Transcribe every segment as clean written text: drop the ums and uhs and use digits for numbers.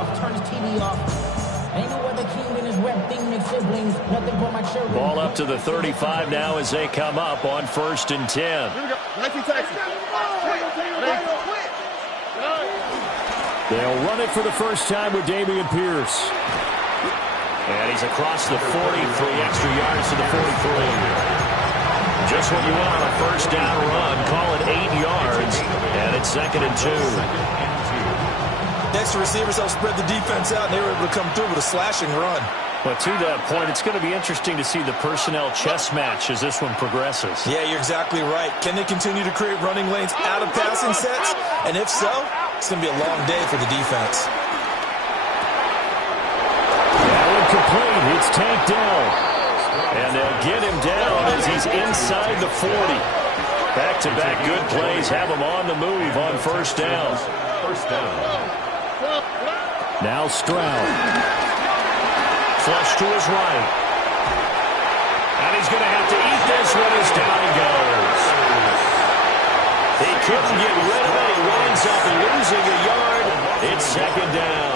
off, turn his TV off. Ain't no other king in his rep thing makes siblings. Nothing but my children. Ball up to the 35 now as they come up on 1st and 10. Here we go. They'll run it for the first time with Dameon Pierce. And he's across the 40, 3 extra yards to the 43. Just what you want on a first down run. Call it 8 yards, and it's 2nd and 2. Extra receivers help spread the defense out, and they were able to come through with a slashing run. But to that point, it's going to be interesting to see the personnel chess match as this one progresses. Yeah, you're exactly right. Can they continue to create running lanes out of passing sets? And if so, it's going to be a long day for the defense. Now incomplete. It's tanked down. And they'll get him down as he's inside the 40. Back-to-back good plays have him on the move on first down. Now Stroud. Flush to his right. And he's going to have to eat this one as down he goes. He couldn't get rid of it. He winds up losing a yard. It's 2nd down.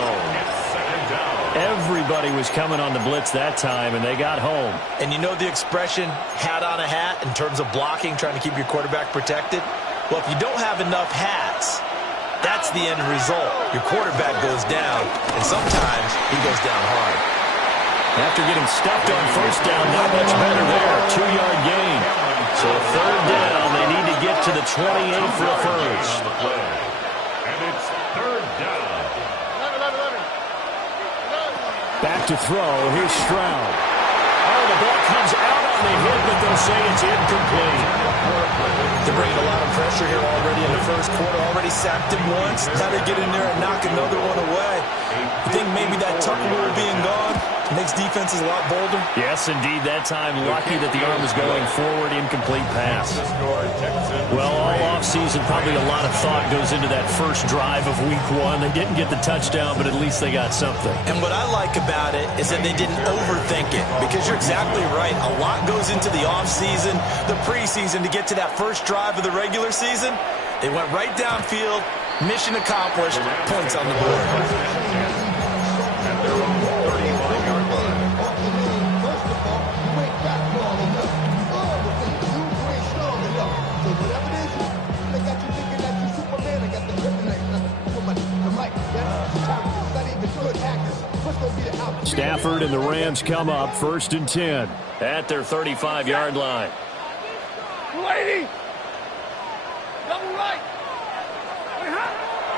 Everybody was coming on the blitz that time, and they got home. And you know the expression, hat on a hat, in terms of blocking, trying to keep your quarterback protected? Well, if you don't have enough hats, that's the end result. Your quarterback goes down, and sometimes he goes down hard. After getting stuffed on first down, not much better there. 2-yard gain. So 3rd down, they need to get to the 28 for a first. And it's 3rd down. Back to throw. Here's Stroud. Oh, the ball comes out on the hit, but they'll say it's incomplete. They're bringing a lot of pressure here already in the first quarter. Already sacked him once. Now they get in there and knock another one away. I think maybe that tuck rule being gone makes defenses a lot bolder. Yes, indeed. That time, lucky that the arm was going forward. Incomplete pass. Well, all offseason, probably a lot of thought goes into that first drive of week 1. They didn't get the touchdown, but at least they got something. And what I like about it is that they didn't overthink it, because you're exactly right. A lot goes into the offseason, the preseason, to get to that first drive of the regular season. They went right downfield, mission accomplished, points on the board. Stafford and the Rams come up 1st and 10 at their 35-yard line.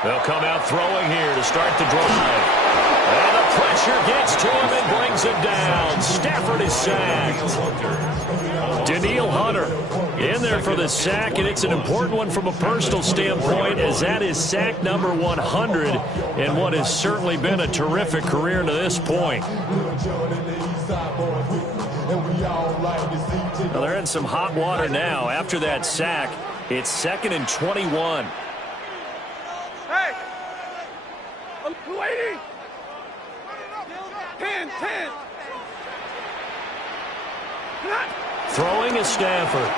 They'll come out throwing here to start the drive. And the pressure gets to him and brings him down. Stafford is sacked. Danielle Hunter in there for the sack, and it's an important one from a personal standpoint, as that is sack number 100 in what has certainly been a terrific career to this point. Well, they're in some hot water now. After that sack, it's 2nd and 21. Hey! 280! 10, 10! Throwing is Stafford.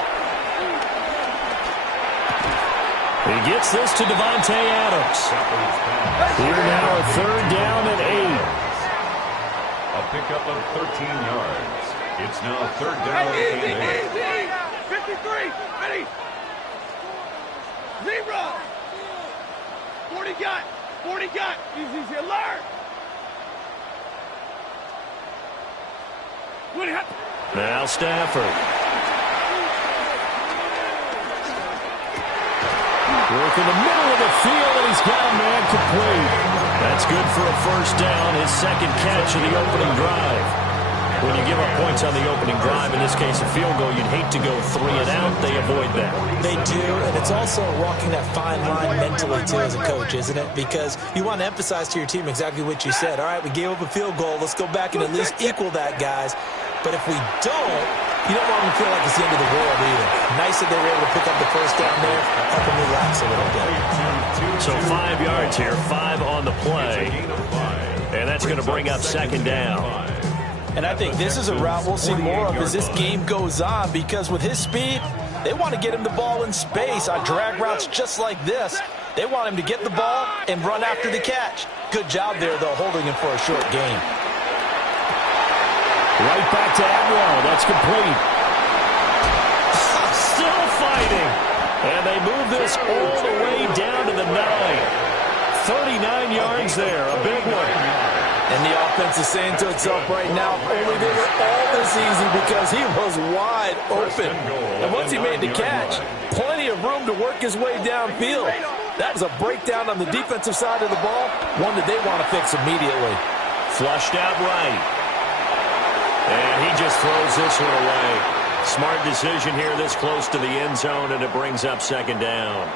He gets this to Devontae Adams. Here now a 3rd down and 8. A pickup of 13 yards. It's now 3rd down and 8. 53, ready. 0. 40 got. Easy, alert. Now Stafford. Work in the middle of the field, and he's got a man complete. That's good for a first down, his 2nd catch of the opening drive. When you give up points on the opening drive, in this case a field goal, you'd hate to go 3 and out. They avoid that. They do, and it's also walking that fine line mentally, too, as a coach, isn't it? Because you want to emphasize to your team exactly what you said. All right, we gave up a field goal. Let's go back and at least equal that, guys. But if we don't, you don't want them to feel like it's the end of the world either. Nice that they were able to pick up the first down there, help them relax a little bit. So 5 yards here, 5 on the play. And that's going to bring up 2nd down. And I think this is a route we'll see more of as this game goes on, because with his speed, they want to get him the ball in space on drag routes just like this. They want him to get the ball and run after the catch. Good job there, though, holding him for a short gain. Right back to Atwell. That's complete. Still fighting. And they move this all the way down to the 9. 39 yards there. A big one. And the offense is saying to itself right now, if only they were all this easy, because he was wide open. And once he made the catch, plenty of room to work his way downfield. That was a breakdown on the defensive side of the ball, one that they want to fix immediately. Flushed out right. And he just throws this one away. Smart decision here this close to the end zone, and it brings up second down.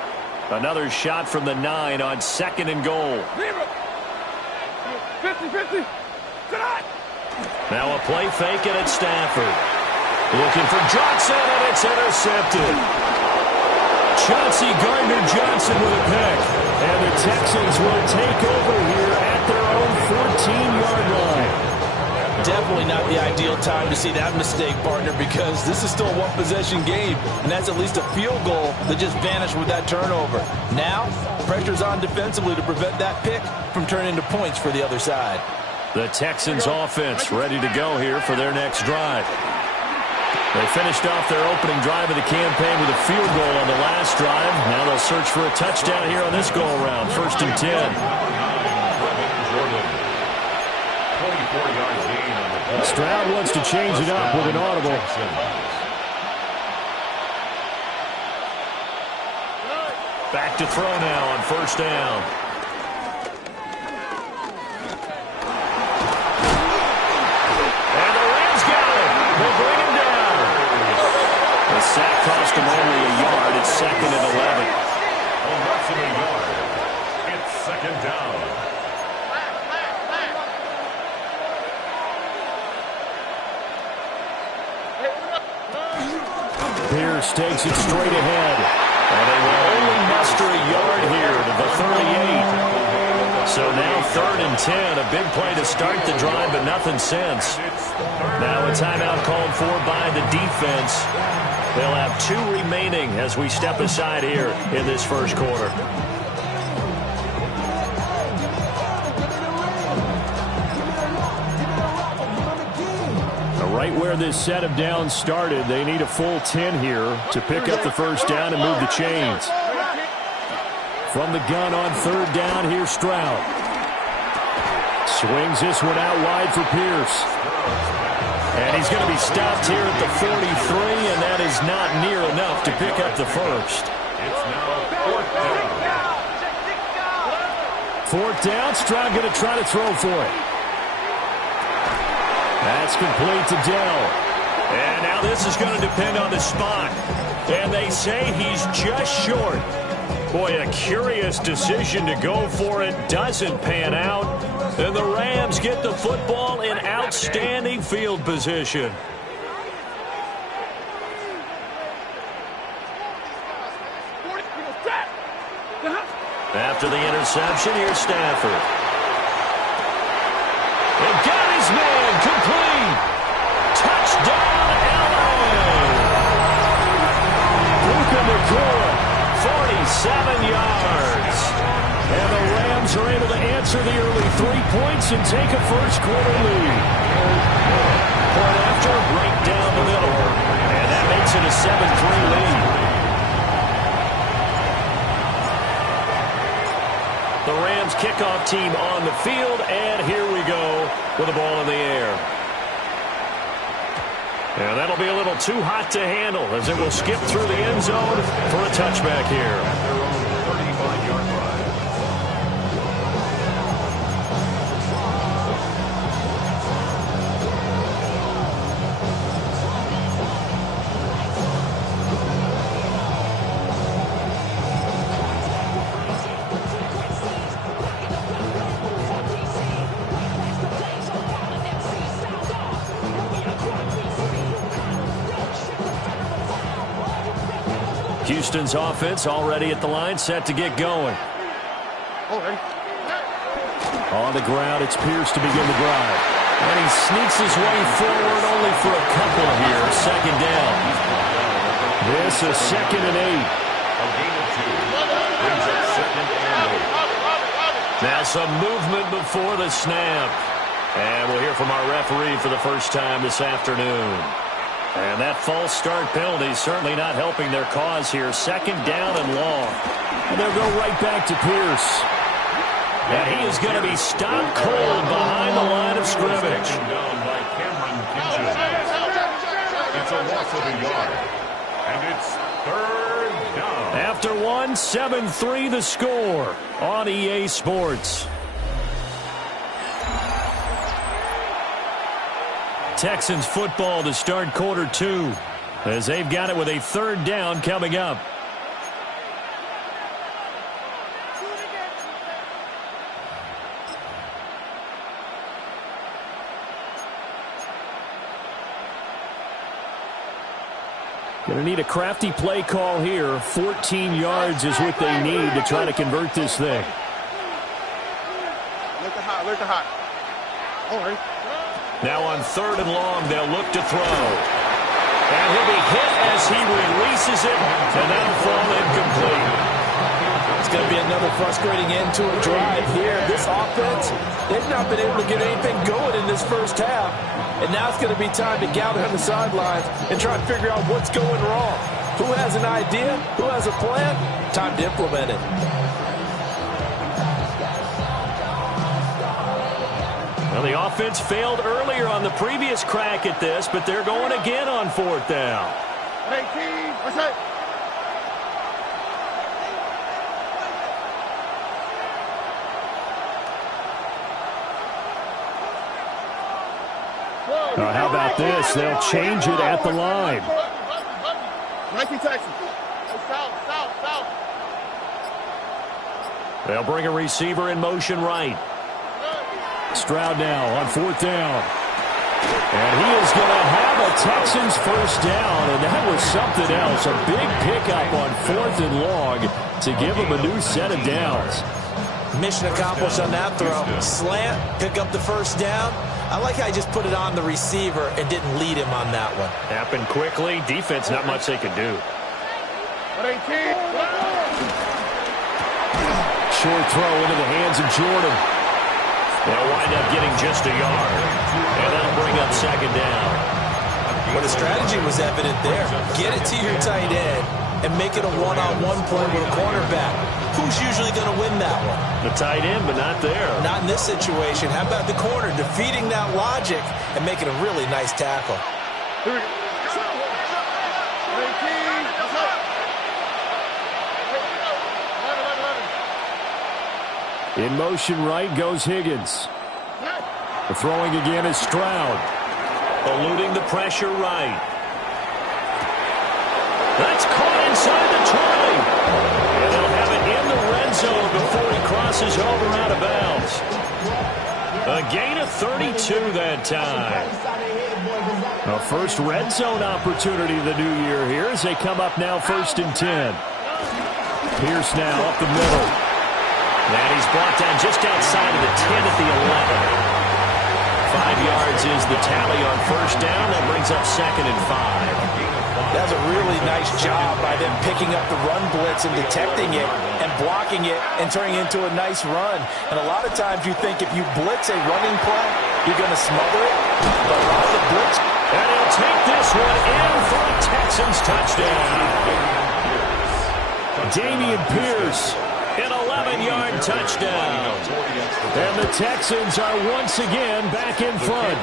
Another shot from the 9 on 2nd and goal. 50-50. Now a play fake, and it's Stafford. Looking for Johnson, and it's intercepted. Chauncey Gardner-Johnson with a pick. And the Texans will take over here at their own 14-yard line. Definitely not the ideal time to see that mistake, partner, because this is still a one-possession game, and that's at least a field goal that just vanished with that turnover. Now, pressure's on defensively to prevent that pick from turning into points for the other side. The Texans offense ready to go here for their next drive. They finished off their opening drive of the campaign with a field goal on the last drive. Now they'll search for a touchdown here on this go-around. 1st and 10. 24-yard gain on the play. Stroud wants to change it up with an audible. Back to throw now on 1st down. And the Rams got it. They bring him down. The sack cost him only a yard. It's 2nd and 11. Less than a yard. It's 2nd down. Pierce takes it straight ahead. And they will only muster a yard here to the 38. So now 3rd and 10. A big play to start the drive, but nothing since. Now a timeout called for by the defense. They'll have 2 remaining as we step aside here in this first quarter. Right where this set of downs started, they need a full 10 here to pick up the first down and move the chains. From the gun on 3rd down, here's Stroud. Swings this one out wide for Pierce. And he's going to be stopped here at the 43, and that is not near enough to pick up the first. It's now 4th down. 4th down, Stroud going to try to throw for it. That's complete to Dell. And now this is going to depend on the spot. And they say he's just short. Boy, a curious decision to go for it. Doesn't pan out. And the Rams get the football in outstanding field position. After the interception, here's Stafford. And got his man complete. Touchdown, LA. Luka McCoy, 47 yards. And the Rams are able to answer the early 3 points and take a first quarter lead. Point after, right down the middle. And that makes it a 7-3 lead. The Rams kickoff team on the field, and here we go with the ball in the air. And that'll be a little too hot to handle as it will skip through the end zone for a touchback here. 35-yard line. Houston's offense already at the line, set to get going. On the ground, it's Pierce to begin the drive. And he sneaks his way forward only for a couple here. 2nd down. This is 2nd and 8. A gain of 2 brings up 2nd Now some movement before the snap. And we'll hear from our referee for the first time this afternoon. And that false start penalty is certainly not helping their cause here. Second down and long. And they'll go right back to Pierce. And he is going to be stopped cold behind the line of scrimmage. Down by Cameron Kinchins. It's a loss of a yard. And it's third down. After one, 7-3 the score on EA Sports. Texans football to start quarter two, as they've got it with a third down coming up. Going to need a crafty play call here. 14 yards is what they need to try to convert this thing. Look at hot. All right. Now on third and long, they'll look to throw. And he'll be hit as he releases it, and that'll fall incomplete. It's going to be another frustrating end to a drive here. This offense, they've not been able to get anything going in this first half. And now it's going to be time to gather on the sidelines and try to figure out what's going wrong. Who has an idea? Who has a plan? Time to implement it. Well, the offense failed earlier on the previous crack at this, but they're going again on fourth down. 18, what's that? How about this? They'll change it at the line. Nike Texas. South. They'll bring a receiver in motion right. Stroud now on fourth down. And he is going to have a Texans first down, and that was something else. A big pickup on fourth and long to give him a new set of downs. Mission accomplished on that throw. Slant, pick up the first down. I like how he just put it on the receiver and didn't lead him on that one. Happened quickly. Defense, not much they could do. 18. Short throw into the hands of Jordan. They'll wind up getting just a yard. And that'll bring up second down. Well, the strategy was evident there. Get it to your tight end and make it a one-on-one play with a cornerback. Who's usually going to win that one? The tight end, but not there. Not in this situation. How about the corner defeating that logic and making a really nice tackle? Here we go. 11. In motion right goes Higgins. The throwing again is Stroud. Eluding the pressure right. That's caught inside the 20. And they'll have it in the red zone before he crosses over out of bounds. A gain of 32 that time. A first red zone opportunity of the new year here as they come up now first and 10. Pierce now up the middle. And he's brought down just outside of the 10 at the 11. 5 yards is the tally on first down. That brings up second and 5. That's a really nice job by them picking up the run blitz and detecting it and blocking it and turning it into a nice run. And a lot of times you think if you blitz a running play, you're going to smother it. But a lot of the blitz. And he'll take this one in for a Texans touchdown. Dameon Pierce, an 11-yard touchdown. And the Texans are once again back in front.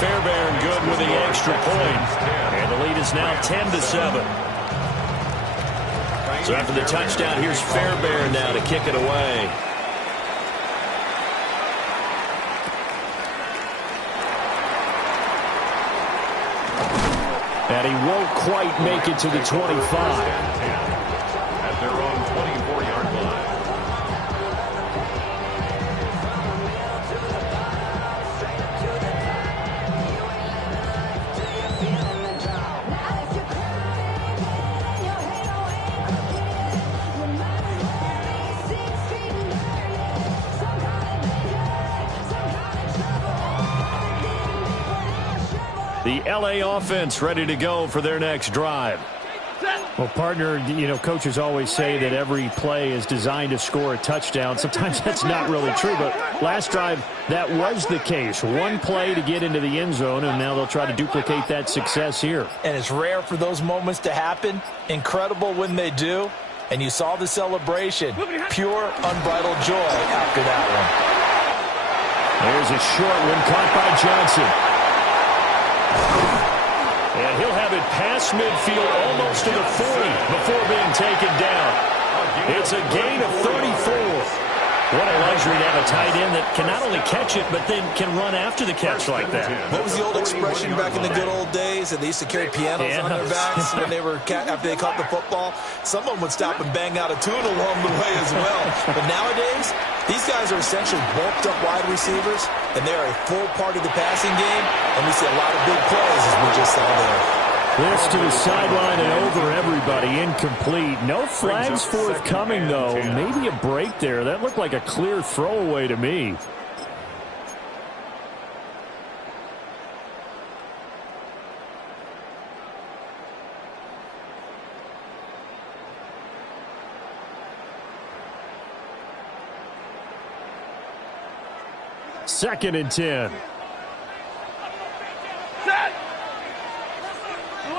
Fairbairn good with the extra point. And the lead is now 10-7. So after the touchdown, here's Fairbairn now to kick it away. And he won't quite make it to the 25. At their own 24-yard line. The LA offense ready to go for their next drive. Well, partner, you know, coaches always say that every play is designed to score a touchdown. Sometimes that's not really true, but last drive, that was the case. One play to get into the end zone, and now they'll try to duplicate that success here. And it's rare for those moments to happen. Incredible when they do. And you saw the celebration. Pure, unbridled joy after that one. There's a short one caught by Johnson. And he'll have it past midfield almost to the 40 before being taken down. It's a gain of 34. What a luxury to have a tight end that can not only catch it, but then can run after the catch like that. What was the old expression back in the good old days? That they used to carry pianos on their backs when they were after they caught the football. Someone would stop and bang out a tune along the way as well. But nowadays, these guys are essentially bulked up wide receivers, and they are a full part of the passing game. And we see a lot of big plays as we just saw there. This to the sideline and over everybody, incomplete. No flags forthcoming, though. Maybe a break there. That looked like a clear throwaway to me. Second and 10. Set.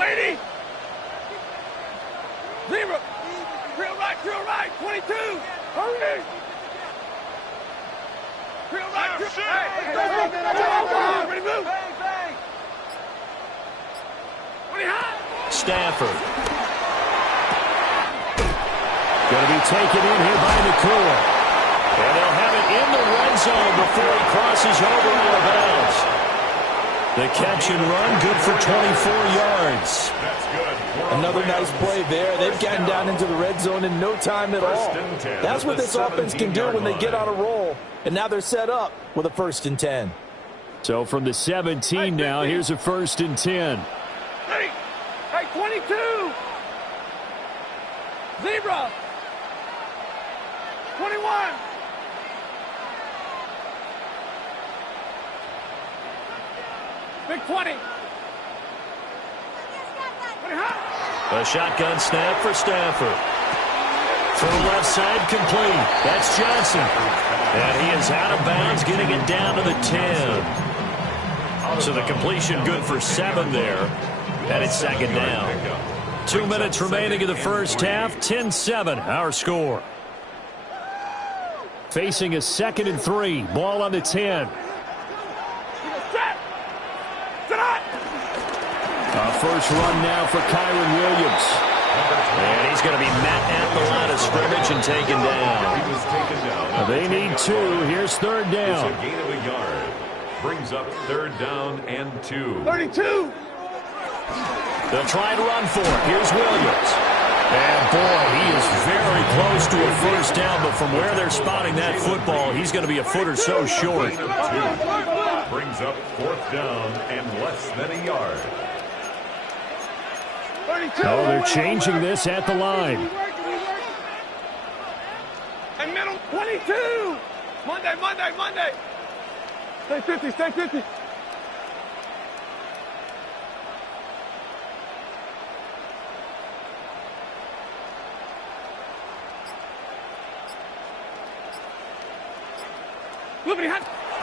80. Zero. Real right, 22. Hurry. Real right, hey. Ready to move. Stafford. Going to be taken in here by Nakua. And they'll have it in the red zone before he crosses over out of bounds. The catch and run, good for 24 yards. That's good. Another nice play there. They've gotten down into the red zone in no time at all. That's what this offense can do when they get on a roll. And now they're set up with a 1st and 10. So from the 17 now, here's a 1st and 10. Hey, 22. Zebra. 21. Big 20. A shotgun snap for Stafford. From the left side, complete. That's Johnson. And he is out of bounds, getting it down to the 10. So the completion good for 7 there. And it's second down. 2 minutes remaining in the first half. 10-7, our score. Facing a 2nd and 3. Ball on the 10. First run now for Kyron Williams. And he's going to be met at the line of scrimmage and taken down. They need 2. Here's 3rd down. It's a gain of a yard. Brings up 3rd down and 2. 32. They'll try to run for it. Here's Williams. And boy, he is very close to a 1st down, but from where they're spotting that football, he's going to be a foot or so short. Gain of 2. Brings up 4th down and less than a yard. Oh, they're changing this at the line. And middle 22. Monday. Stay 50.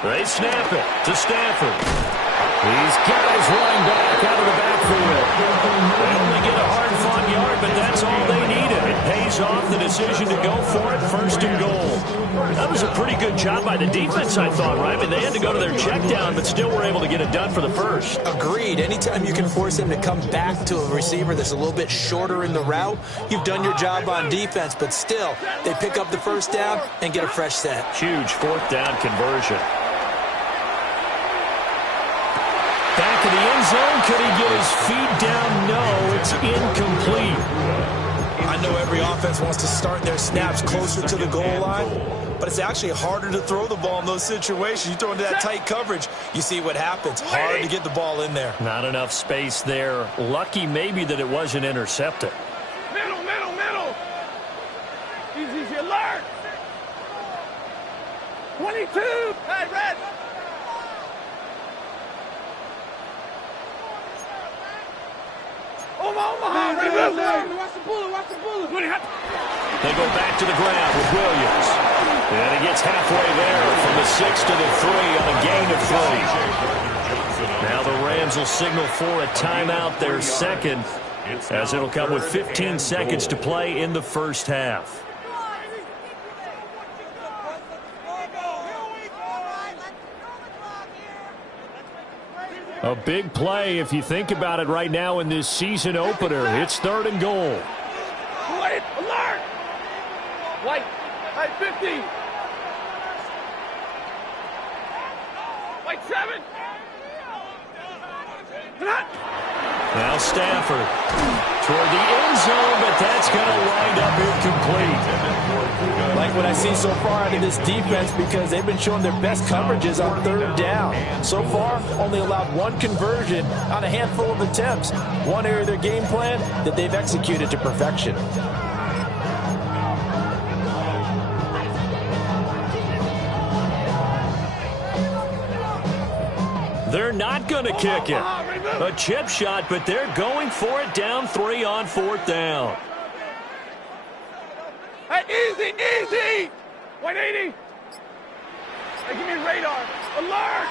They snap it to Stafford. These guys running back out of the backfield. They only get a hard-fought yard, but that's all they needed. It pays off the decision to go for it, 1st and goal. That was a pretty good job by the defense, I thought, right? I mean, they had to go to their check down, but still were able to get it done for the 1st. Agreed. Anytime you can force him to come back to a receiver that's a little bit shorter in the route, you've done your job on defense, but still, they pick up the 1st down and get a fresh set. Huge 4th down conversion. Back in the end zone. Could he get his feet down? No, it's incomplete. I know every offense wants to start their snaps closer to the goal line, but it's actually harder to throw the ball in those situations. You throw into that tight coverage, you see what happens. Hard to get the ball in there. Not enough space there. Lucky maybe that it wasn't intercepted. Middle. Easy, alert. 22. Hey, red. Omaha. Watch the bullet. They go back to the ground with Williams. And he gets halfway there from the 6 to the 3 on a gain of 3. Now the Rams will signal for a timeout, their second, as it'll come with 15 seconds to play in the first half. A big play if you think about it right now in this season opener. It's 3rd and goal. Wait, alert! White, hey, 50. White 7. Now Stafford toward the end zone, but that's going to wind up incomplete. Like what I see so far out of this defense, because they've been showing their best coverages on 3rd down. So far, only allowed 1 conversion on a handful of attempts. One area of their game plan that they've executed to perfection. They're not going to kick it. A chip shot, but they're going for it down 3 on 4th down. Hey, easy. 180. Hey, give me radar. Alert.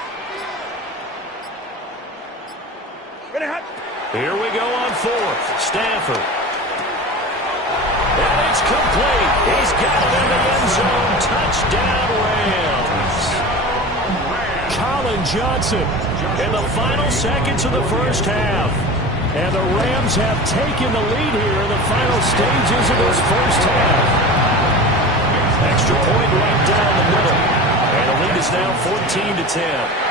Ready, hot. Here we go on 4th. Stafford. And it's complete. He's got it in the end zone. Touchdown, Rams. Colin Johnson in the final seconds of the first half. And the Rams have taken the lead here in the final stages of this first half. Extra point right down the middle. And the lead is now 14-10.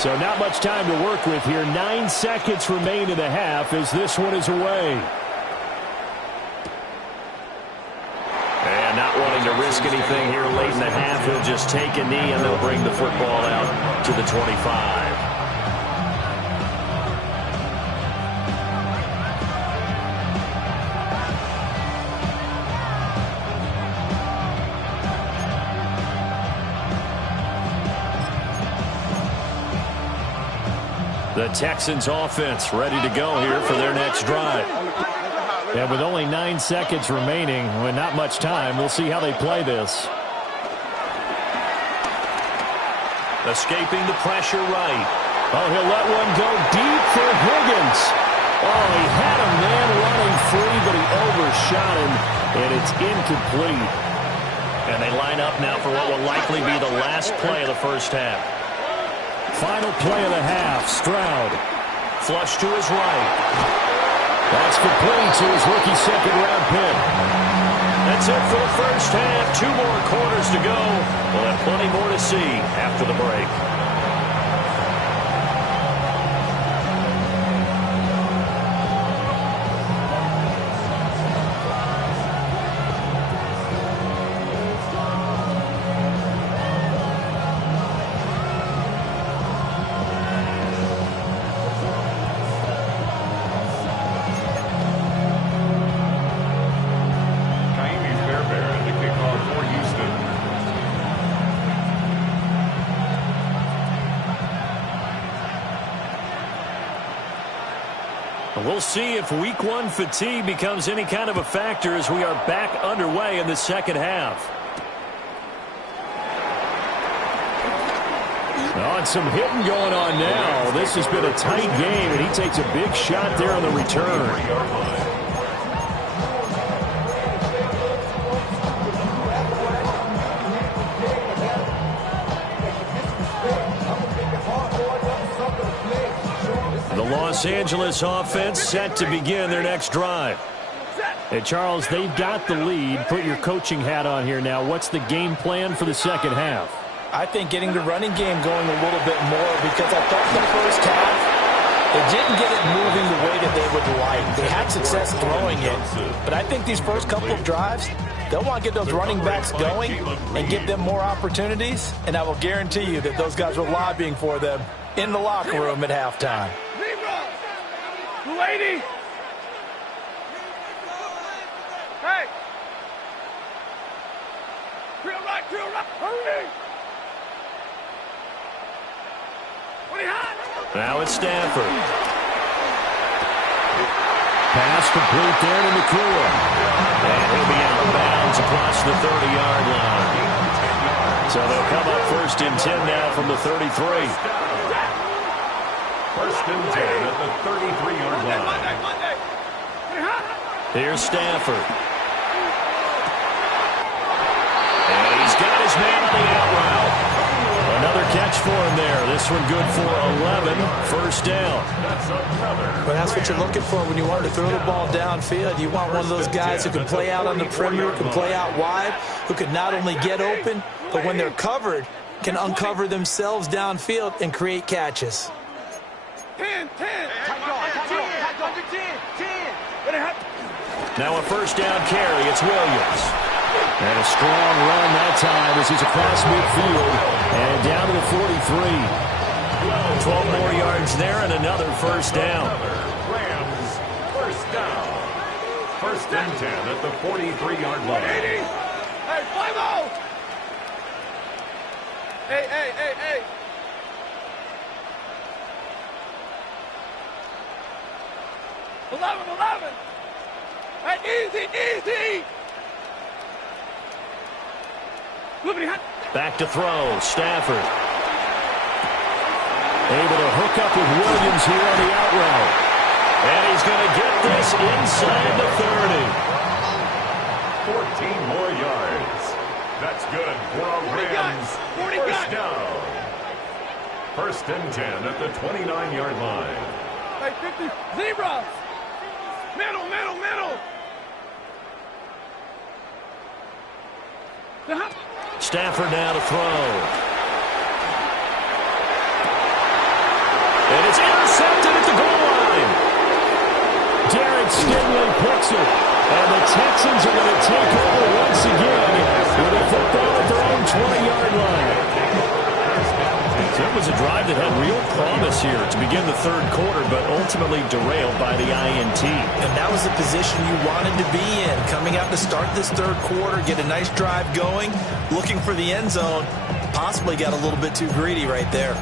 So not much time to work with here. 9 seconds remain in the half as this one is away. And not wanting to risk anything here late in the half, he'll just take a knee and they'll bring the football out to the 25. The Texans offense ready to go here for their next drive. And with only 9 seconds remaining, with not much time, we'll see how they play this. Escaping the pressure right. Oh, he'll let one go deep for Higgins. Oh, he had a man running free, but he overshot him, and it's incomplete. And they line up now for what will likely be the last play of the first half. Final play of the half, Stroud. Flush to his right. That's complete to his rookie second-round pick. That's it for the first half. 2 more quarters to go. We'll have plenty more to see after the break. We'll see if week 1 fatigue becomes any kind of a factor as we are back underway in the second half. Oh, and some hitting going on now. This has been a tight game, and he takes a big shot there on the return. The Los Angeles offense set to begin their next drive. Hey, Charles, they've got the lead. Put your coaching hat on here now. What's the game plan for the second half? I think getting the running game going a little bit more, because I thought the first half, they didn't get it moving the way that they would like. They had success throwing it, but I think these first couple of drives, they'll want to get those running backs going and give them more opportunities, and I will guarantee you that those guys were lobbying for them in the locker room at halftime. 280. Hey. Drill right. Hurry. What are you hot? Now it's Stafford. Pass complete there to McCool. And he'll be out of bounds across the 30-yard line. So they'll come up 1st and 10 now from the 33. 1st and 10 at the 33-yard line. Here's Stafford. And he's got his man on the out route. Another catch for him there. This one good for 11. 1st down. Well, that's what you're looking for when you want to throw the ball downfield. You want one of those guys who can play out on the perimeter, can play out wide, who can not only get open, but when they're covered, can uncover themselves downfield and create catches. 10. Now a 1st down carry. It's Williams. And a strong run that time as he's across midfield and down to the 43. 12 more yards there and another 1st down. Ramz, 1st down. 1st and 10 at the 43-yard line. Hey, 5-0. Hey. 11. Hey, easy. Back to throw. Stafford. Able to hook up with Williams here on the out route. And he's going to get this inside the 30. 14 more yards. That's good for a Ramz 1st down. 1st and 10 at the 29-yard line. Hey, 50. Zebra. Middle. Stafford now to throw. And it's intercepted at the goal line. Derek Stingley picks it. And the Texans are going to take over once again with a football at their own 20-yard line. So it was a drive that had real promise here to begin the 3rd quarter, but ultimately derailed by the INT. And that was the position you wanted to be in. Coming out to start this 3rd quarter, get a nice drive going, looking for the end zone. Possibly got a little bit too greedy right there.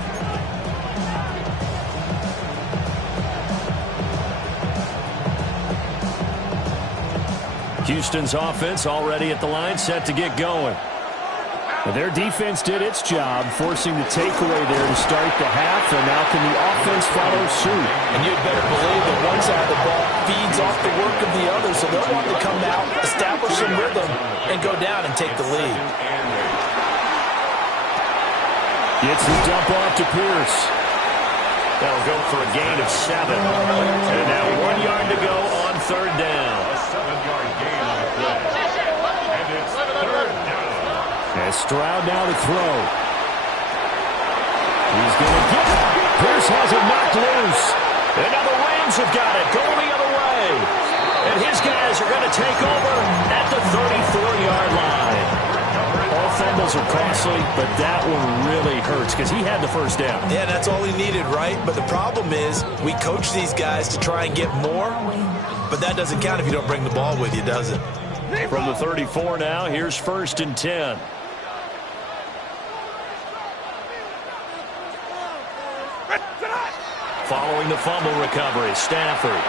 Houston's offense already at the line, set to get going. Their defense did its job, forcing the takeaway there to start the half, and now can the offense follow suit? And you'd better believe that one side of the ball feeds off the work of the other, so they'll want to come out, establish some rhythm, and go down and take the lead. Gets the dump off to Pierce. That'll go for a gain of 7. And now 1 yard to go on 3rd down. A 7-yard gain on the play. And it's 3rd down. As Stroud now to throw. He's going to get it. Pierce has it knocked loose. And now the Rams have got it. Going the other way. And his guys are going to take over at the 34-yard line. All fumbles are costly, but that one really hurts because he had the 1st down. Yeah, that's all he needed, right? But the problem is we coach these guys to try and get more, but that doesn't count if you don't bring the ball with you, does it? From the 34 now, here's 1st and 10. Following the fumble recovery, Stafford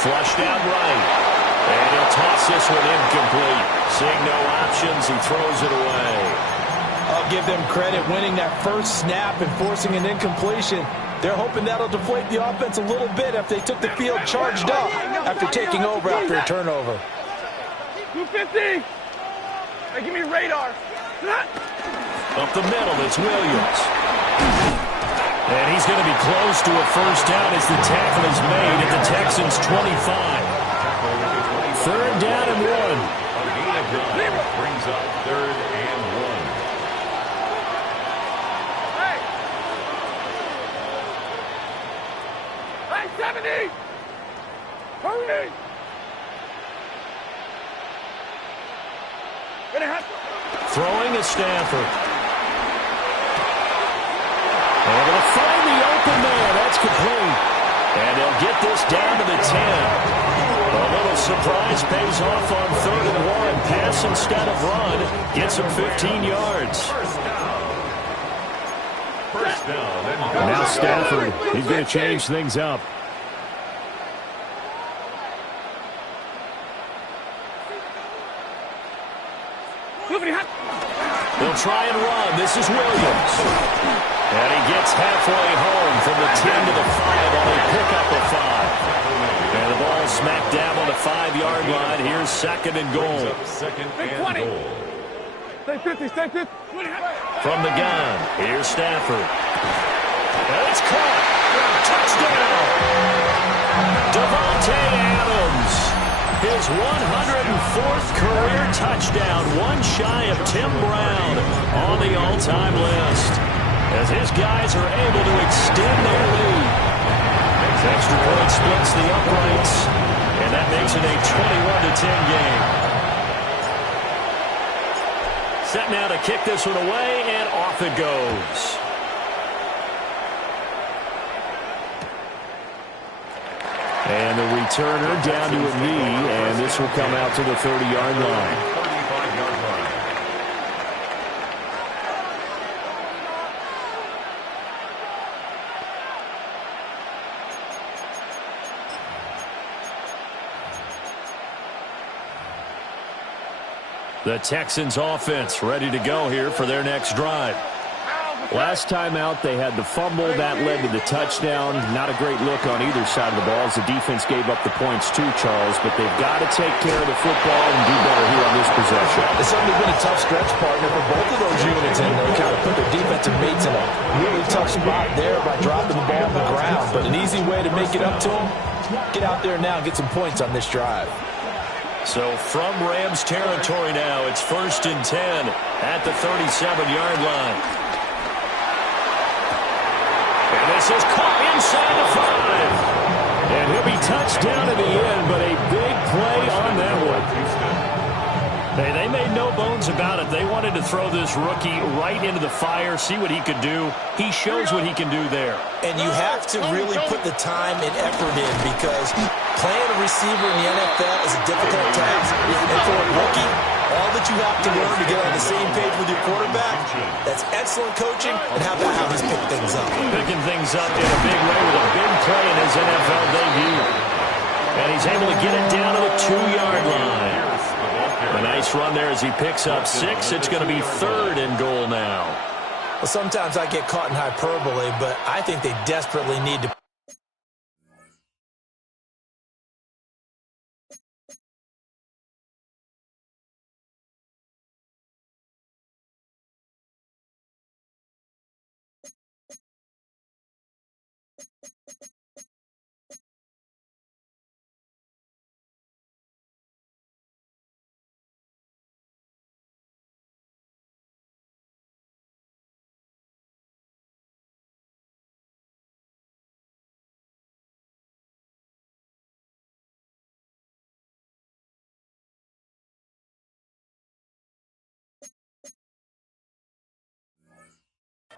flushed out right. And he'll toss this one incomplete. Seeing no options, he throws it away. I'll give them credit winning that first snap and forcing an incompletion. They're hoping that'll deflate the offense a little bit if they took the field charged up after taking over after a turnover. 250. Hey, give me radar. Up the middle, it's Williams. And he's going to be close to a 1st down as the tackle is made at the Texans' 25. 3rd down and 1. Brings up 3rd and 1. Hey, 70. Hurry. Throwing is Stafford. And they're going to find the open man. That's complete. And they'll get this down to the 10. A little surprise pays off on 3rd and 1. Pass instead of run. Gets him 15 yards. 1st first down. And now Stafford, he's going to change things up. They'll try and run. This is Williams. And he gets halfway home from the 10 to the 5 on a pickup of 5. And the ball smack dab on the 5-yard line. Here's second and goal. Second and goal. Stay 50, stay 50. From the gun, here's Stafford. And it's caught. Touchdown. Davante Adams. His 104th career touchdown, one shy of Tim Brown on the all-time list, as his guys are able to extend their lead. Extra point splits the uprights, and that makes it a 21-10 game. Set now to kick this one away, and off it goes. And the returner down to a knee, and this will come out to the 30-yard line. 35-yard line. The Texans offense ready to go here for their next drive. Last time out, they had the fumble. That led to the touchdown. Not a great look on either side of the ball as the defense gave up the points too, Charles. But they've got to take care of the football and do better here on this possession. It's certainly been a tough stretch, partner, for both of those units, and they kind of put their defensive mates in a really tough spot there by dropping the ball on the ground. But an easy way to make it up to them, get out there now and get some points on this drive. So from Rams territory now, it's 1st and 10 at the 37-yard line. And this is caught inside the 5. And he'll be touched down at the end, but a big play on that one. Hey, they made no bones about it. They wanted to throw this rookie right into the fire, see what he could do. He shows what he can do there. And you have to really put the time and effort in, because playing a receiver in the NFL is a difficult task. And for a rookie, all that you have to learn to get on the same page with your quarterback, that's excellent coaching. And how about how he's picked things up? Picking things up in a big way with a big play in his NFL debut. And he's able to get it down to the 2-yard line. A nice run there as he picks up 6. It's going to be 3rd and goal now. Well, sometimes I get caught in hyperbole, but I think they desperately need to.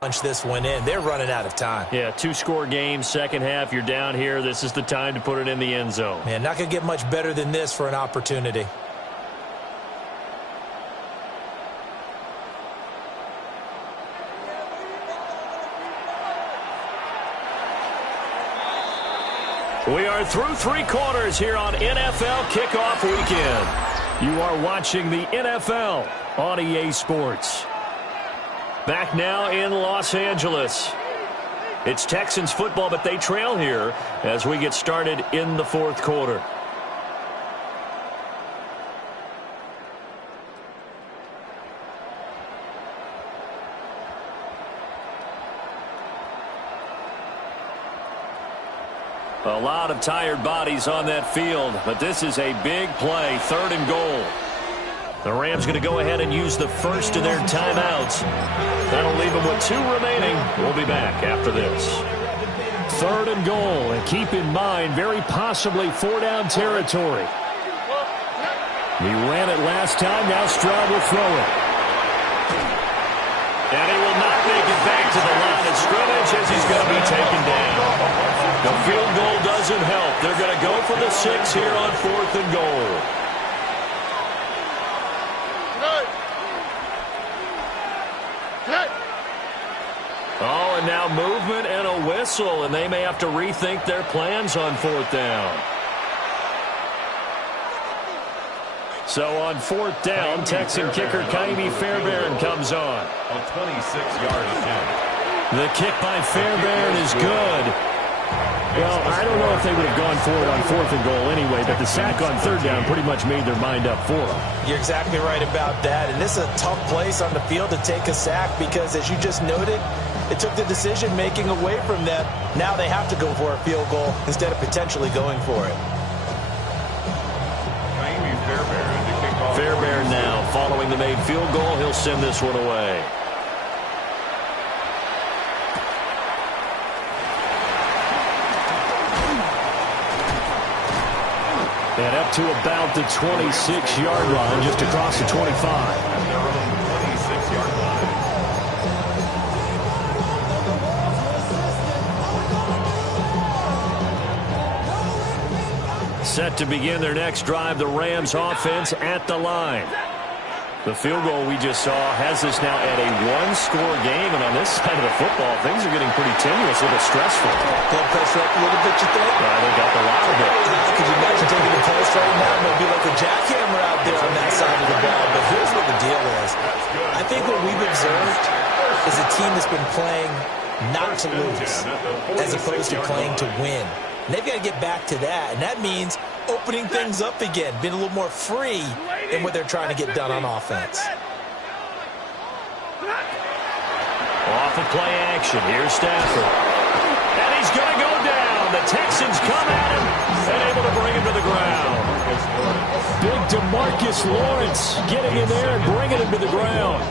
Punch this one in. They're running out of time. Yeah, 2-score game, second half. You're down here. This is the time to put it in the end zone. Man, not going to get much better than this for an opportunity. We are through 3 quarters here on NFL Kickoff Weekend. You are watching the NFL on EA Sports. Back now in Los Angeles. It's Texans football, but they trail here as we get started in the 4th quarter. A lot of tired bodies on that field, but this is a big play, 3rd and goal. The Rams going to go ahead and use the first of their timeouts. That'll leave them with 2 remaining. We'll be back after this. 3rd and goal, and keep in mind, very possibly 4-down territory. He ran it last time, now Stroud will throw it. And he will not make it back to the line of scrimmage as he's going to be taken down. The field goal doesn't help. They're going to go for the 6 here on 4th and goal. Oh, and And now movement and a whistle, and they may have to rethink their plans on 4th down. So on 4th down, Texan kicker Kaimi Fairbairn comes on. A 26-yard attempt. The kick by Fairbairn is good. Well, I don't know if they would have gone for it on 4th and goal anyway, but the sack on 3rd down pretty much made their mind up for them. You're exactly right about that, and this is a tough place on the field to take a sack because, as you just noted, it took the decision-making away from them. Now they have to go for a field goal instead of potentially going for it. Fairbairn now following the made field goal. He'll send this one away. And up to about the 26-yard line, just across the 25. At their own 26-yard line. Set to begin their next drive, the Rams offense at the line. The field goal we just saw has us now at a one-score game, and on this side of the football, things are getting pretty tenuous, a little stressful. Blood pressure up a little bit, you think? They got a lot of it. Could you imagine taking the pulse right now? It might be like a jackhammer out there on that side of the ball, but here's what the deal is. I think what we've observed is a team that's been playing not to lose as opposed to playing to win. And they've got to get back to that, and that means opening things up again, being a little more free in what they're trying to get done on offense. Off of play action, here's Stafford. And he's going to go down. The Texans come at him and able to bring him to the ground. Big DeMarcus Lawrence getting in there and bringing him to the ground.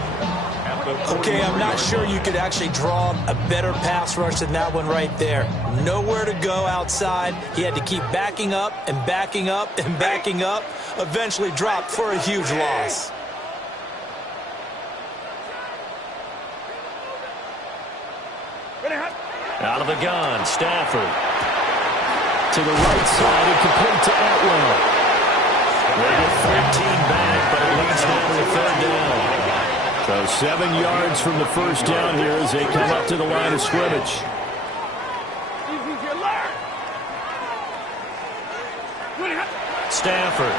Okay, I'm not sure you could actually draw a better pass rush than that one right there. Nowhere to go outside. He had to keep backing up and backing up and backing up. Eventually dropped for a huge loss. Out of the gun, Stafford. To the right side and complete to Atwell. They get 13 back, but it leads now to a 3rd down. So 7 yards from the first down here as they come up to the line of scrimmage. Stafford.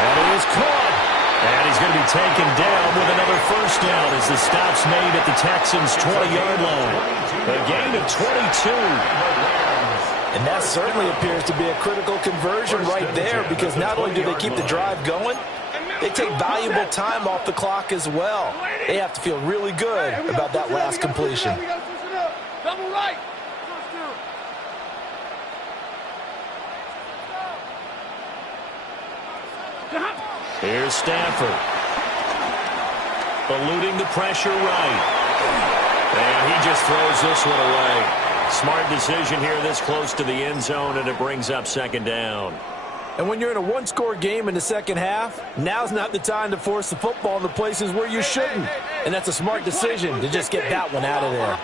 That is caught. And he's going to be taken down with another first down as the stop's made at the Texans' 20-yard line. A gain of 22. And that certainly appears to be a critical conversion right there, because not only do they keep the drive going, they take valuable time off the clock as well. They have to feel really good about that last completion. Double right. Here's Stafford. Eluding the pressure right. And he just throws this one away. Smart decision here this close to the end zone, and it brings up 2nd down. And when you're in a one-score game in the second half, now's not the time to force the football in the places where you shouldn't. And that's a smart decision to just get that one out of there.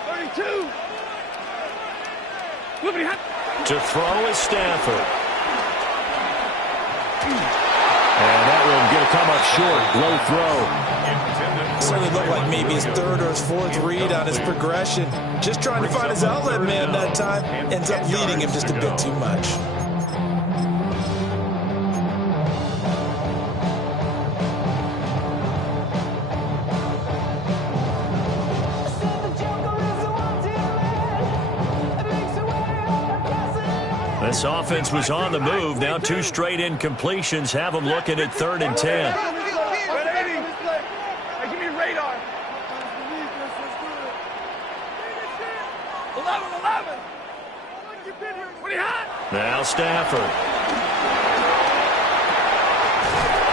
32. To throw is Stafford. And that will get a come up short. Low throw. Certainly looked like maybe his 3rd or his 4th read on his progression. Just trying to find his outlet man that time. Ends up leading him just a bit too much. This offense was on the move. Now 2 straight incompletions have them looking at 3rd and 10. Now Stafford.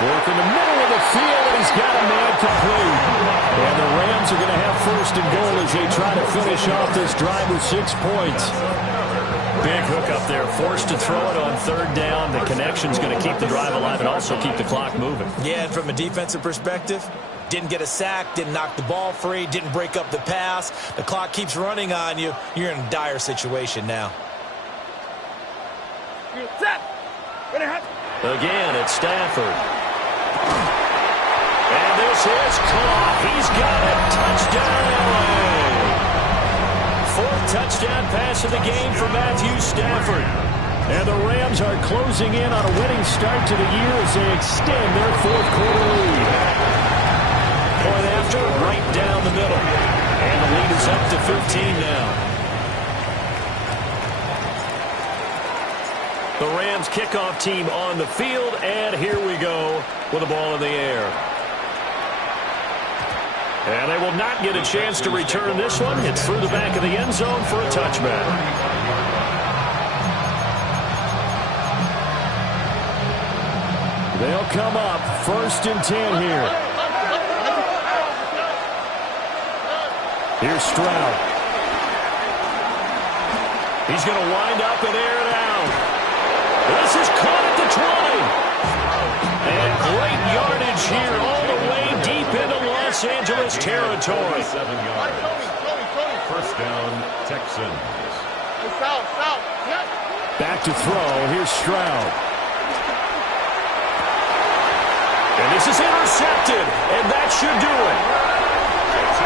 Work in the middle of the field, and he's got a man complete. And the Rams are going to have 1st and goal as they try to finish off this drive with 6 points. Big hook up there, forced to throw it on 3rd down. The connection's going to keep the drive alive and also keep the clock moving. Yeah, and from a defensive perspective, didn't get a sack, didn't knock the ball free, didn't break up the pass. The clock keeps running on you. You're in a dire situation now. Again, it's Stafford. And this is caught. He's got it. Touchdown, LA. Fourth touchdown pass of the game for Matthew Stafford. And the Rams are closing in on a winning start to the year as they extend their fourth quarter lead. Point after, right down the middle. And the lead is up to 15 now. The Rams kickoff team on the field, and here we go with the ball in the air. And they will not get a chance to return this one. It's through the back of the end zone for a touchback. They'll come up 1st and 10 here. Here's Stroud. He's going to wind up and air it out. This is caught at the 20. And great yardage here all the way deep into Los Angeles territory. 7 yards. First down, Texans. Back to throw. Here's Stroud. And this is intercepted, and that should do it.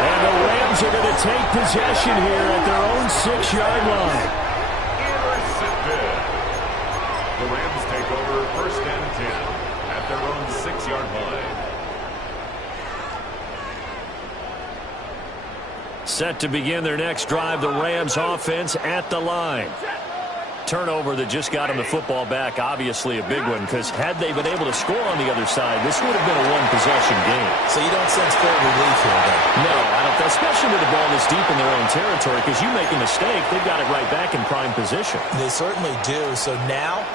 And the Rams are going to take possession here at their own 6-yard line. Intercepted. The Rams take over 1st and 10 at their own 6-yard line. Set to begin their next drive, the Rams offense at the line. Turnover that just got them the football back, obviously a big one, because had they been able to score on the other side, this would have been a one-possession game. So you don't sense full relief here, though? No, I don't, especially with the ball this deep in their own territory, because you make a mistake, they've got it right back in prime position. They certainly do. So now,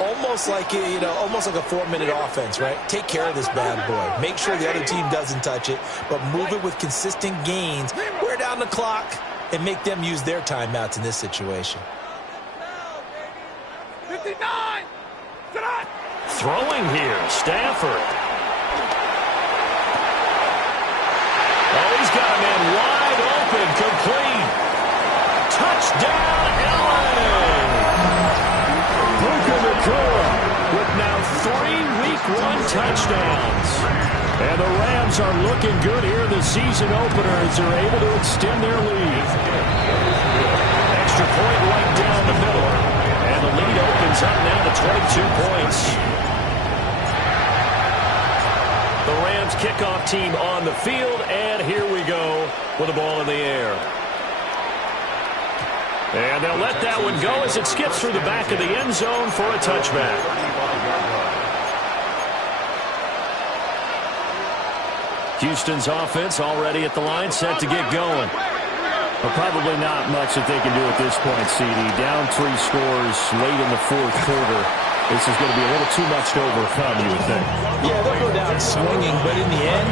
almost like almost like a 4-minute offense, right? Take care of this bad boy. Make sure the other team doesn't touch it, but move it with consistent gains. Wear down the clock and make them use their timeouts in this situation. 59! Throwing here, Stafford. Oh, he's got a man wide open, complete. Touchdown, LA! Puka Nacua with now 3 Week 1 touchdowns. And the Rams are looking good here in the season opener as they're able to extend their lead. Extra point right down the middle. And the lead opens up now to 22 points. The Rams kickoff team on the field, and here we go with the ball in the air. And they'll let that one go as it skips through the back of the end zone for a touchback. Houston's offense already at the line, set to get going. But probably not much that they can do at this point, CD. Down 3 scores late in the fourth quarter. This is going to be a little too much to overcome, you would think. Yeah, they'll go down swinging, but in the end,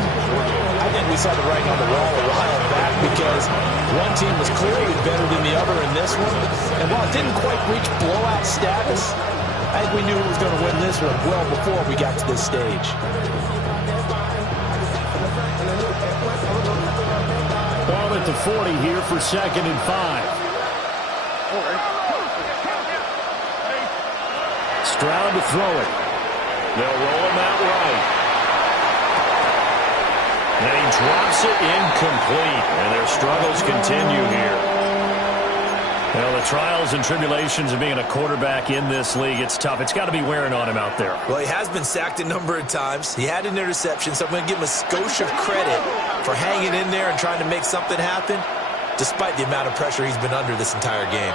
I think we saw the writing on the wall a while back because one team was clearly better than the other in this one. And while it didn't quite reach blowout status, I think we knew who was going to win this one well before we got to this stage. Ball at the 40 here for 2nd and 5. Stroud to throw it. They'll roll him out right. And he drops it incomplete. And their struggles continue here. Well, the trials and tribulations of being a quarterback in this league, it's tough. It's got to be wearing on him out there. Well, he has been sacked a number of times. He had an interception, so I'm going to give him a skosh of credit for hanging in there and trying to make something happen, despite the amount of pressure he's been under this entire game.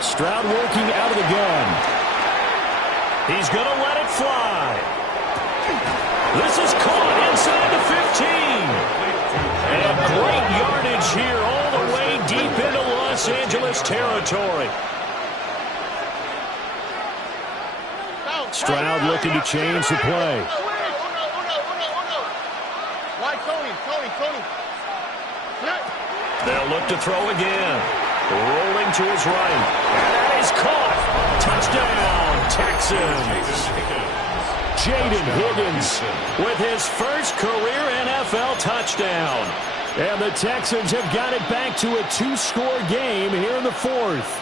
Stroud working out of the gun. He's going to let it fly. This is caught inside the 15. And great yardage here all the way deep into Los Angeles territory. Stroud looking to change the play. They'll look to throw again. Rolling to his right. And that is caught. Touchdown, Texans. Jaden Higgins with his first career NFL touchdown. And the Texans have got it back to a 2-score game here in the 4th.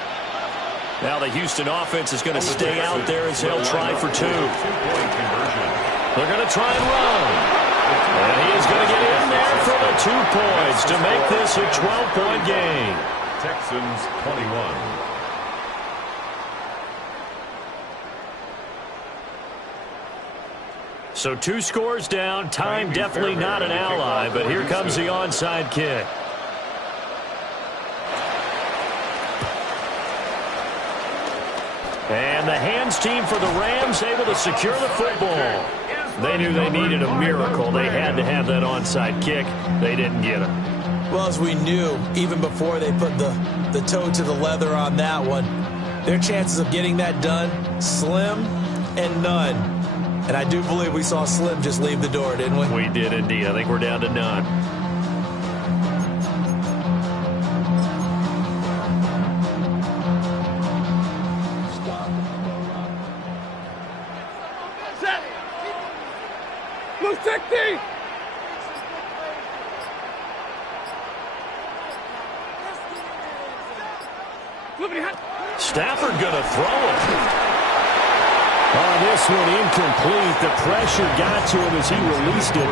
Now the Houston offense is going to stay out there as they'll try for 2. They're going to try and run. And he is going to get in there for the 2 points to make this a 12-point game. Texans 21. So 2 scores down. Time definitely not an ally, but here comes the onside kick. And the hands team for the Rams able to secure the football. They knew they needed a miracle. They had to have that onside kick. They didn't get it. Well, as we knew, even before they put the toe to the leather on that one, their chances of getting that done, slim and none. And I do believe we saw Slim just leave the door, didn't we? We did indeed. I think we're down to none. Blue 60! Stafford going to throw it. Oh, this one incomplete. The pressure got to him as he released it.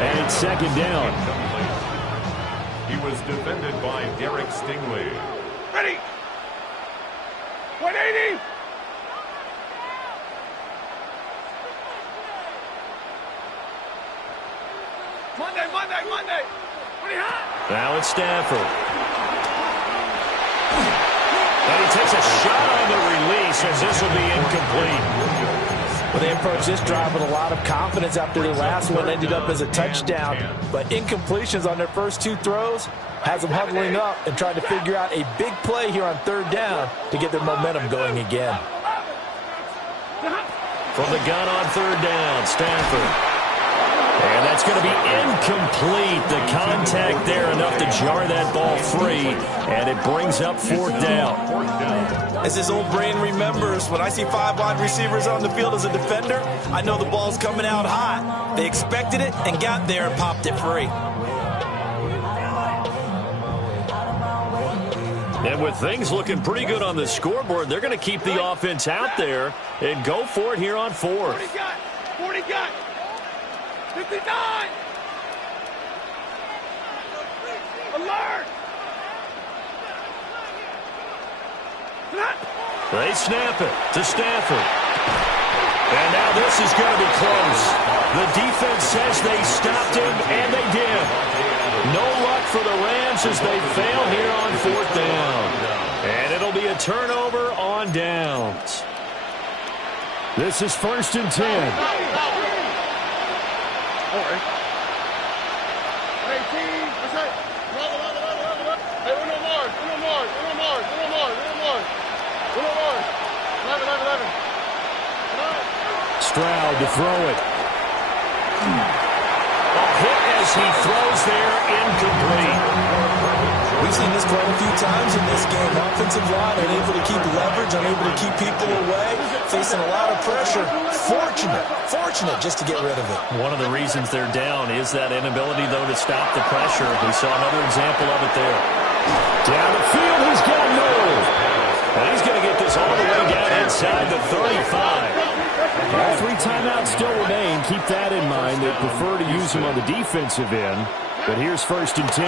And it's second down. He was defended by Derek Stingley. Ready! 180! Monday! Pretty hot! Now it's Stafford. And he takes a shot on the release as this will be incomplete. Well, they approached this drive with a lot of confidence after the last one ended up as a touchdown. But incompletions on their first 2 throws has them huddling up and trying to figure out a big play here on 3rd down to get their momentum going again. From the gun on 3rd down, Stafford. And that's going to be incomplete. The contact there enough to jar that ball free. And it brings up 4th down. As his old brain remembers, when I see 5 wide receivers on the field as a defender, I know the ball's coming out hot. They expected it and got there and popped it free. And with things looking pretty good on the scoreboard, they're going to keep the offense out there and go for it here on 4th. 40 got! 59! Alert! They snap it to Stafford. And now this is going to be close. The defense says they stopped him, and they did. No luck for the Rams as they fail here on 4th down. And it'll be a turnover on downs. This is 1st and 10. Hey, team, what's that? Hey, Uno Mars. 11. Stroud to throw it. A hit as he throws there, incomplete. We've seen this quite a few times in this game. Offensive line unable to keep leverage, unable to keep people away, facing a lot of pressure. Fortunate just to get rid of it. One of the reasons they're down is that inability, though, to stop the pressure. We saw another example of it there. Down the field, he's got Noel. And he's going to get this all the way down inside the 35. All 3 timeouts still remain. Keep that in mind. They prefer to use him on the defensive end. But here's 1st and 10.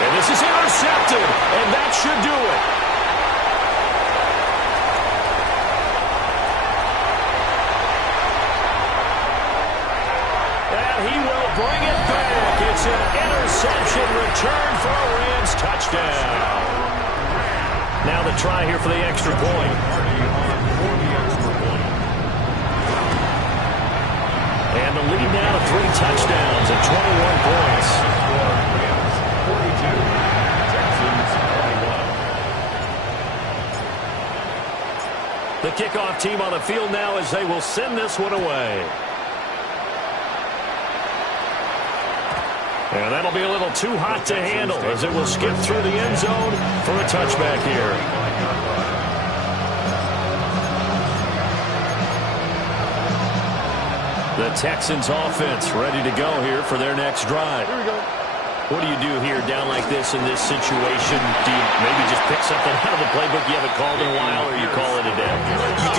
And this is intercepted, and that should do it. And he will bring it back. It's an interception return for a Rams touchdown. Now the try here for the extra point. And the lead now to 3 touchdowns at 21 points. The kickoff team on the field now as they will send this one away. And that'll be a little too hot to handle as it will skip through the end zone for a touchback here. The Texans offense ready to go here for their next drive. Here we go. What do you do here down like this in this situation? Do you maybe just pick something out of the playbook you haven't called in a while, or you call it a day? You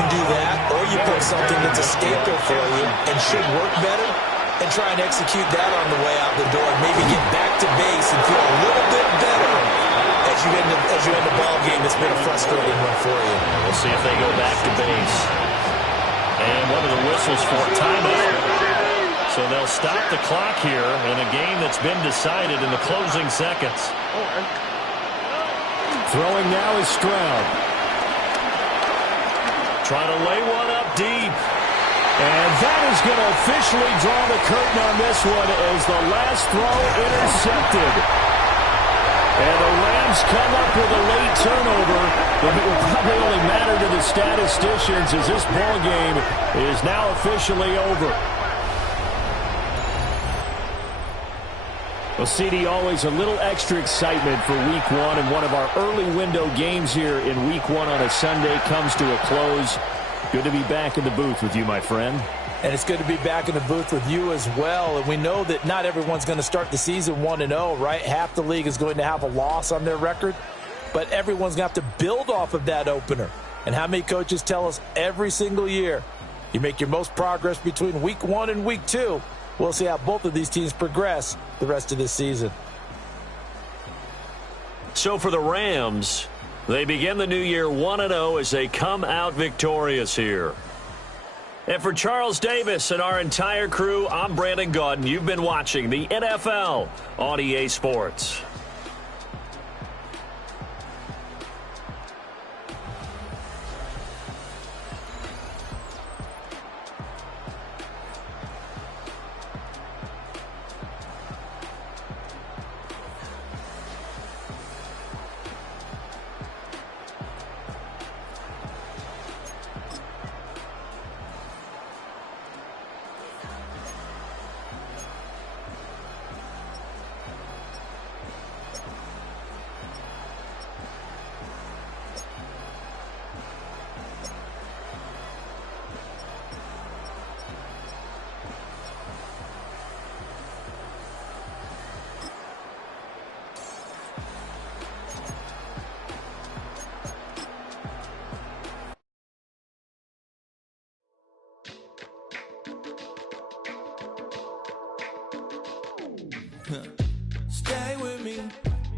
have something that's a staple for you and should work better, and try and execute that on the way out the door. Maybe get back to base and feel a little bit better as you end the ball game. It's been a frustrating one for you. We'll see if they go back to base. And one of the whistles for a timeout. So they'll stop the clock here in a game that's been decided in the closing seconds. Throwing now is Stroud. Trying to lay one up deep. And that is going to officially draw the curtain on this one as the last throw intercepted. And the Rams come up with a late turnover. It will probably only matter to the statisticians as this ball game is now officially over. Well, CD, always a little extra excitement for Week 1, and one of our early window games here in Week 1 on a Sunday comes to a close. Good to be back in the booth with you, my friend. And it's good to be back in the booth with you as well. And we know that not everyone's going to start the season 1-0, right? Half the league is going to have a loss on their record. But everyone's going to have to build off of that opener. And how many coaches tell us every single year, you make your most progress between Week 1 and Week 2. We'll see how both of these teams progress the rest of this season. So for the Rams, they begin the new year 1-0 as they come out victorious here. And for Charles Davis and our entire crew, I'm Brandon Gaudin. You've been watching the NFL on EA Sports. Stay with me.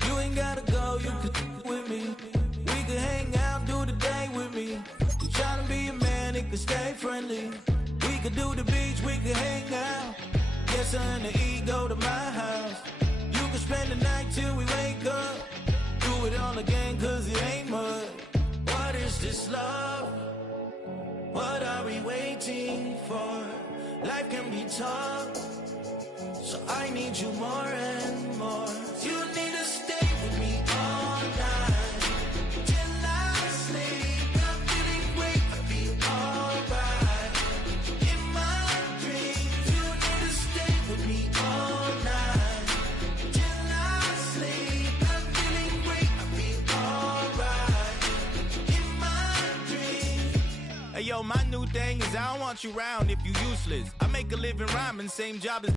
You ain't gotta go, you can with me. We can hang out, do the day with me. You tryna be a man, it can stay friendly. We could do the beach, we can hang out. Get something to eat, go to my house. You can spend the night till we wake up. Do it all again, cause it ain't mud. What is this love? What are we waiting for? Life can be tough, so I need you more and more. You need to stay with me all night till I sleep. I'm feeling great, I'll be alright. In my dreams, you need to stay with me all night till I sleep. I'm feeling great, I'll be alright. In my dreams. Hey yo, my new thing is I don't want you round if you useless. I make a living rhyming, same job as